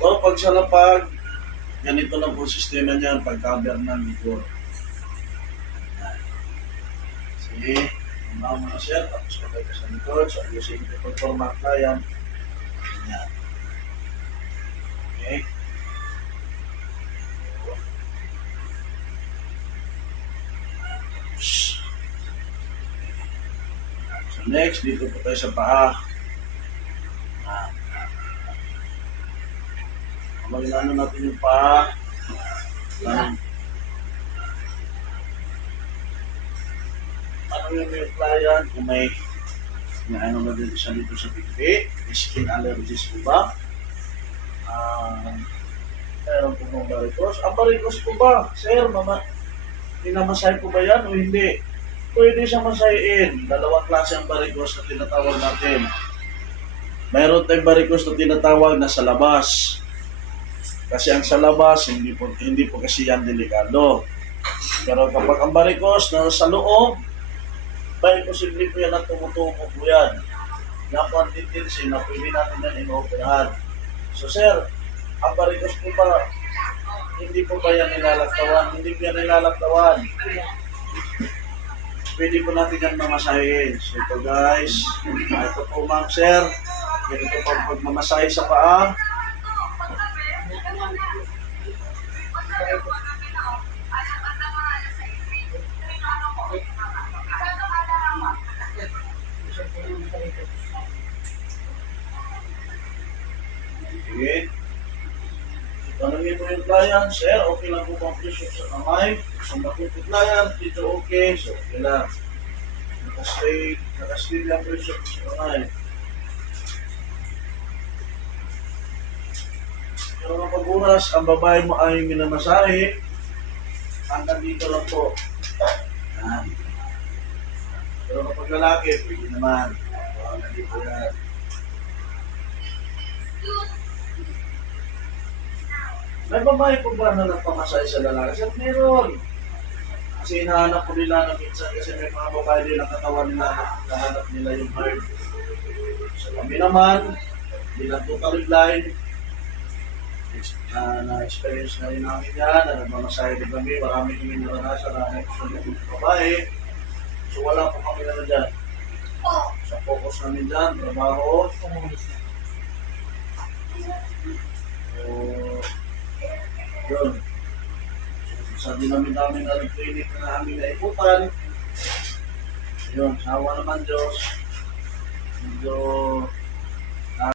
So, pag sa lapag, ganito lang po sistema niyan pag-cover ng likod. Sige, umaw mo na siya, tapos patay ka sa likod. So, ayusin ko ito for mga client. Ayan. Okay. So, next, dito po tayo sa paa. Maglano natin yung paa. Ano yung may client kung may ano na din siya dito sa pipi, skin allergies po ba? Meron po mga varicose. Ang varicose po ba, sir, minamasay po ba yan o hindi? Pwede siyang masayin. Dalawang klase ang varicose na tinatawag natin. Mayroon tayong varicose na tinatawag na sa labas. Kasi ang sa labas, hindi po kasi yan delikado. Pero kapag ang varicose na sa loob, dahil posible po yan at tumutubo po yan. Napang-tendency na pwede natin yan inooperahan. So sir, ang varicose po ba, hindi po ba yan nilalaktawan? Hindi po yan nilalaktawan. Pwede po natin yan mamasahin. So ito guys, ito po ma'am sir, ganito po pagmamasahe sa paa. Okay. Tanungin mo yung client, sir, okay lang po bang pressure sa kamay? Kung bakit yung client, dito okay, so okay lang. Nakastay lang pressure sa kamay. Pero kapag oras, ang babae mo ay minamasahe, hanggang dito lang po. Yan. Pero kapag lalaki, pwede naman. Hanggang dito yan. May babae po ba na nagpamasahe sa lalaki? Sir, meron. Kasi hinahanap po nila na minsan kasi may mga babae din ang katawan nila nahanap nila yung hard. So kami naman, bilang totally blind, na-experience na rin namin yan, na nagmamasahe din kami, marami kami naranasan na gusto ng babae. So wala po kami na dyan. Sa focus namin dyan, trabaho. Yun. Sa dinamit namin na clinic na namin na ikutan. Yun, sawa naman Diyos. Medyo